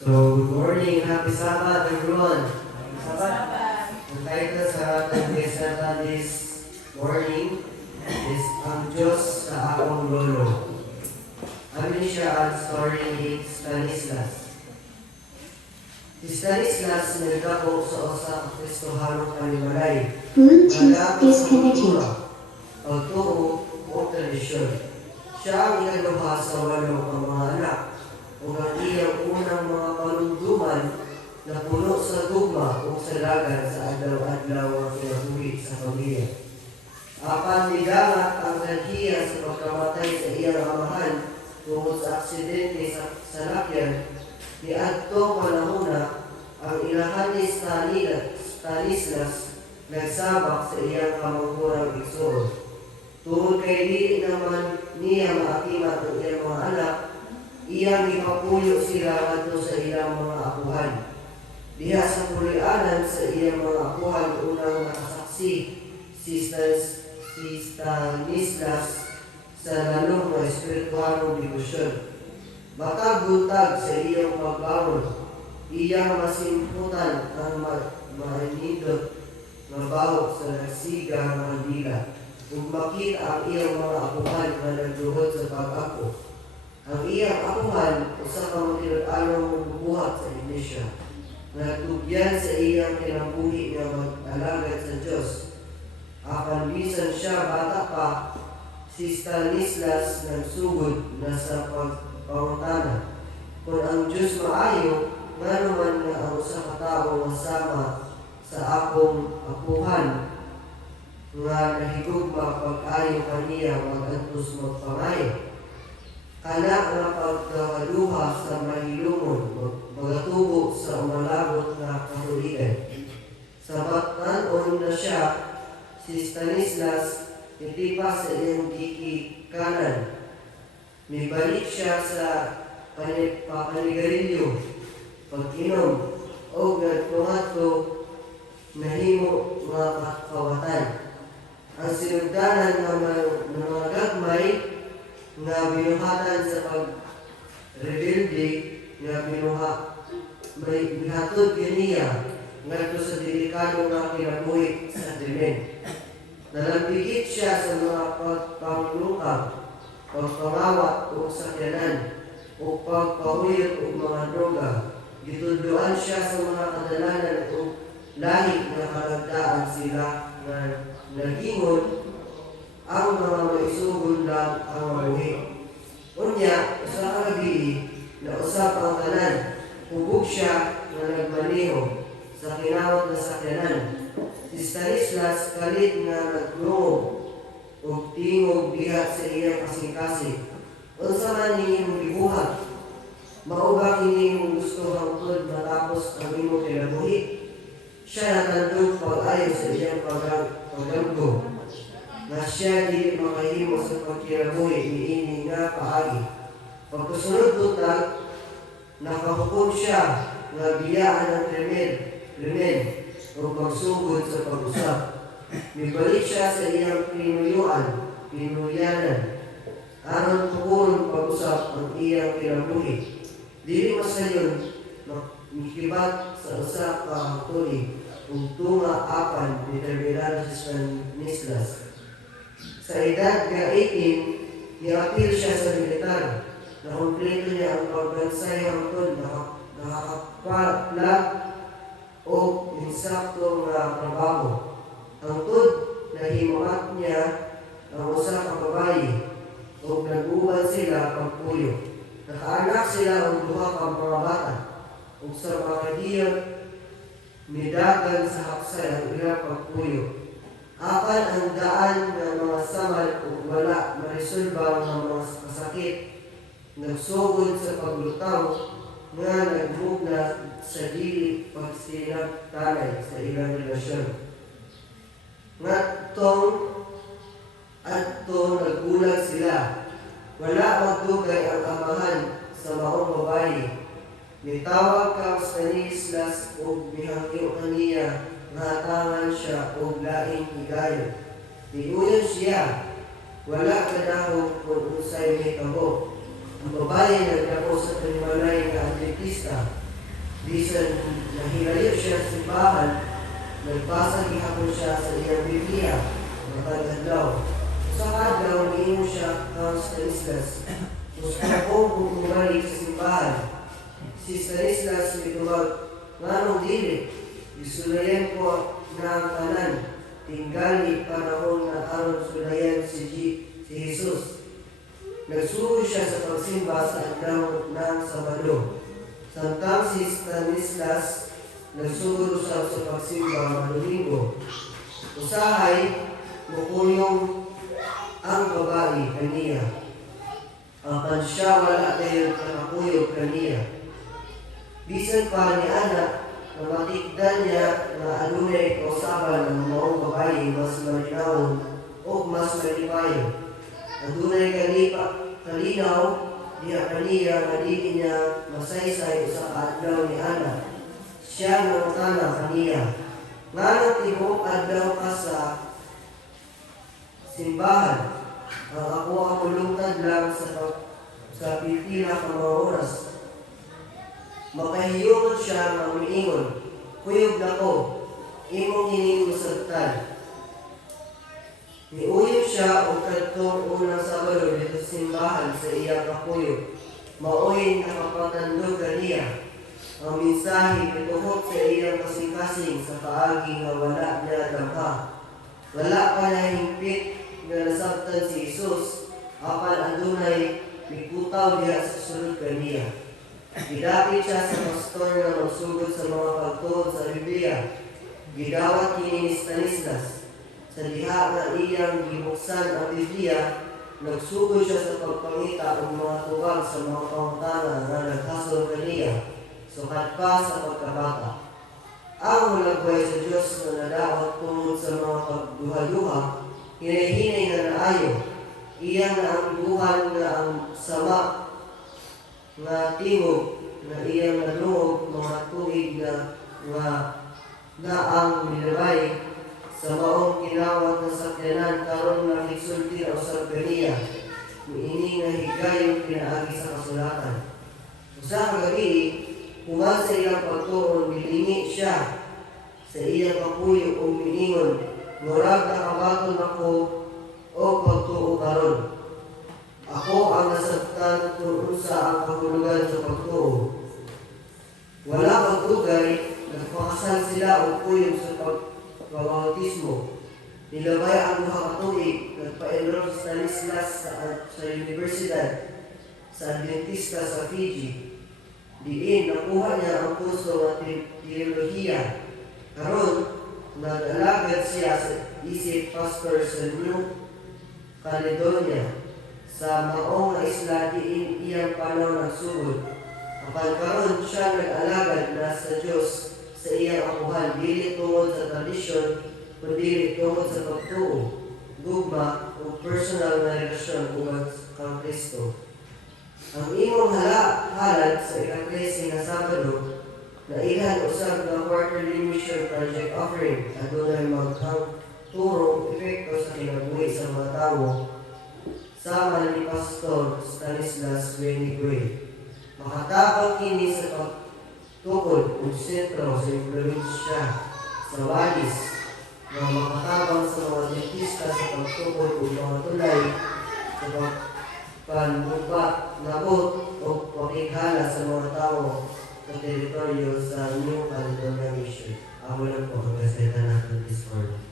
So, good morning. Happy Sabbath, everyone. Sabbath. Ang title sa ating lesson this morning is Ang Diyos sa Akong Lolo. Amin siya ang story ni Stanislas. Si Stanislas nagdako sa usa ka Kristohanong panimalay. Bluetooth disconnected. Pagtuo o tradisyon. Siya ang ikaduha sa 8 ka mga anak. O ang iyang unang mga panunduman na puno sa dugma o sa lagan sa adlaw-adlaw ang kinabuhi sa pamilya. Apan midangat ang enerhiya sa pagkamatay sa iyang amahan tungkol sa aksidente sa salakyan, ni adtong panahona ang ilahan ni Stanislas nagsabak sa iyang kamangkurang igsoon. Tungkol kay dili naman niya maakimat ang iyang mga anak, iyang ipapuyo sila adto sa iyang mga apuhan. Diha sa pulianan sa iyang mga apuhan, unang nakasaksi si Stanislas sa lalong na espiritualong debosyon. Matag-buntag sa iyang pagbangon, iyang masimputan ang mainidot na bahog sa nagsiga ng dila. Ug makita ang iyang mga apuhan na nagduhod sa pag-ako. Ang iyang apuhan, usa ka matilod-anong bubuhat sa iglesia, nagtugyan sa iyang kinabuhi nga mag-alagad sa Diyos. Apan bisan siya bata pa, si Stanislas nagsugod na sa pangutana. Kung ang Diyos maayo, nga naman nga ang usa ka tawo masama sa akong apuhan, nga nahigugma pag-ayo kaniya mag-antos magpangayo. Kana nga pagkaduha sa mahilumon, magatubo sa umalabot na kahuligan. Sa batanon na siya, si Stanislas itipa sa iyang gikikanan. Mibalik siya sa panigarilyo, pag-inom, o nagtungato nahimo mga kawatan. Ang sinugdanan ng mga gagmay nga binuhatan sa pag-rebelde nga may bihatod kaniya ngadto sa delikado nga kinabuhi sa Demen. Nalambigit siya sa mga pagpamulukang, pagpangawat o sakyanan, o pagpahuyot o mga droga. Gitudloan siya sa mga kadalanan o lahi na kalagdaan sila na nagingon ang mga maisugod lang ang mabuhi. Unya, usa ka gabi na usap ang tanan, hubog siya na nagmaneho sa kinawat na sakyanan. Si Stanislas kalit nga naglungog o tingog diha sa iyang kasing-kasing. Unsa man niyong gibuhat, mao ba kini mong gusto hangtod matapos ang imong kinabuhi? Siya natandog pag-ayo sa iyang pagdamgo na siya dili makahimo sa pagkinabuhi niini nga paagi. Pagkasunod buntag, nakahukom siya nga biyaan ng krimen o pagsugod sa pag-usap. Mibalik siya sa iyang pinuyanan, aron tukuron pag-usap ang iyang kinabuhi. Dili masayon mikibat sa usa ka tuig ug tunga apan determinado si Stanislas. Sa edad nga 18, ni-appeal siya sa militar. Nakumpleto niya ang pagbansay hangtod nakakapala o insaktong trabaho. Hangtod nahimuat niya ang usa ka babayi o nag-uban sila pagpuyo. Nakaanak sila ang 2 ka mga bata. Ug sa pagkadiyot, midagan sa haksay ang ilang pagpuyo. Apan ang daan ng mga samad o wala marisolba ng mga kasakit, nagsugod sa paglutaw nga nagmugna sa dili pagsinagtanay sa ilang relasyon. Ngadtong adto nagbulag sila, wala magdugay ang amahan sa maong babayi. Nitawag kang Stanislas o mihangyo kaniya nga tangan siya o laing higayon. Niuyon siya, wala kadahong kung unsay may kabo. Ang babae nagdako sa panimalay nga Adventista Bisan nahilayo siya sa simbahan, nagbasa gihapon siya sa iyang Biblia, matag adlaw. Sa adlaw, niingon siya kang Stanislas. Gusto ko kung bumalik sa simbahan. Si Stanislas mitubag, nganong dili, isulayan ko na ang tanan, tinggali panahon na aron sulayan si Jesus. Nagsugo siya sa pagsimba sa adlaw ng Sabado. Samtang si Stanislas nagsugo siya sa pagsimba ng Domingo. Usahay, mukuyong ang babae kaniya. Apan siya wala kayo nakakuyog kaniya. Bisan pa ni anak, na matikdan niya na adunay kausaban ng maong babae mas malinawon o mas malipayon. Adunay kalinaw, diya kaniya nga dili niya masaysay sa adlaw ni anak. Siya nangutana kaniya, nganong tibok adlaw ka sa simbahan, ang ako ang lungtad lang sa pipila ka mga oras. Makahiyungon siya ng miingon, kuyog na ko, imong hining masagtan. Niuyog siya o kadtong unang Sabado dito sa simbahan sa iyang kakuyog. Maoy nakapatandog kaniya. Ang mensahe pituhot sa iyang kasing-kasing sa kaagi nga wala niya damha. Wala pa na hingpit nga nasabtan si Jesus, apan adunay mikutaw diha sa sulod kaniya. Gidapit siya sa pastor na magsugod sa mga pagtuod sa Biblia. Gidawat kini ni Stanislas. Sa diha nga iyang gibuksan ang Biblia, nagsugod siya sa pagpangita ng mga tubag sa mga pangutana na naghasol kaniya, sukat pa sa pagkabata. Ang hulagway sa Diyos na nadawat tungod sa mga pagduha-duha, hinahinay na naayo. Iyang na ang buhan na ang sama nga tingog na iyang nalungog mga tuig na ang milabay sa maong kinawat na sakyanan karon na higsulti na usab kaniya niini nga higayong pinaagi sa kasulatan. Usa ka gabi, human sa iyang pagtuon, milingi siya sa iyang kapuyo o miingon, murag nakabaton ako o pagtuo karon. Ako ang nasabtan kung unsa ang kahulugan sa pagtuo. Wala pagtugay, nagpakasal sila o kuyog sa pagbautismo. Nilabay ang duha ka tuig, nagpa-enroll sa Stanislas sa universidad sa Adventista sa Fiji. Diin, nakuha niya ang kurso ng teolohiya. Karon, nag-alagad siya sa isip pastor sa New Caledonia. Sa maong na isla diin iyang panahon nagsugod. Apan karon siya nag-alagad na sa Dios sa iyang apuhan, dili tungod sa tradisyon, kundi tungod sa pagtuo, gugma o personal na relasyon ug kang Kristo. Ang imong halad sa ika-13 nga Sabado, nailan usab nga quarterly mission project offering adunay maghang turong epekto sa kinabuhi sa mga tawo sama ni Pastor Stanislas Wenigwe. Makatabang kini sa pagtukod o sentro sa impluensya sa walis na makatabang sa mga dentista sa pagtukod o mga tulay sa pagpanbuba, nabot o pakikala sa mga tao sa teritoryo sa New Caledonia Mission. Ako lang po ang kaseta natin this morning.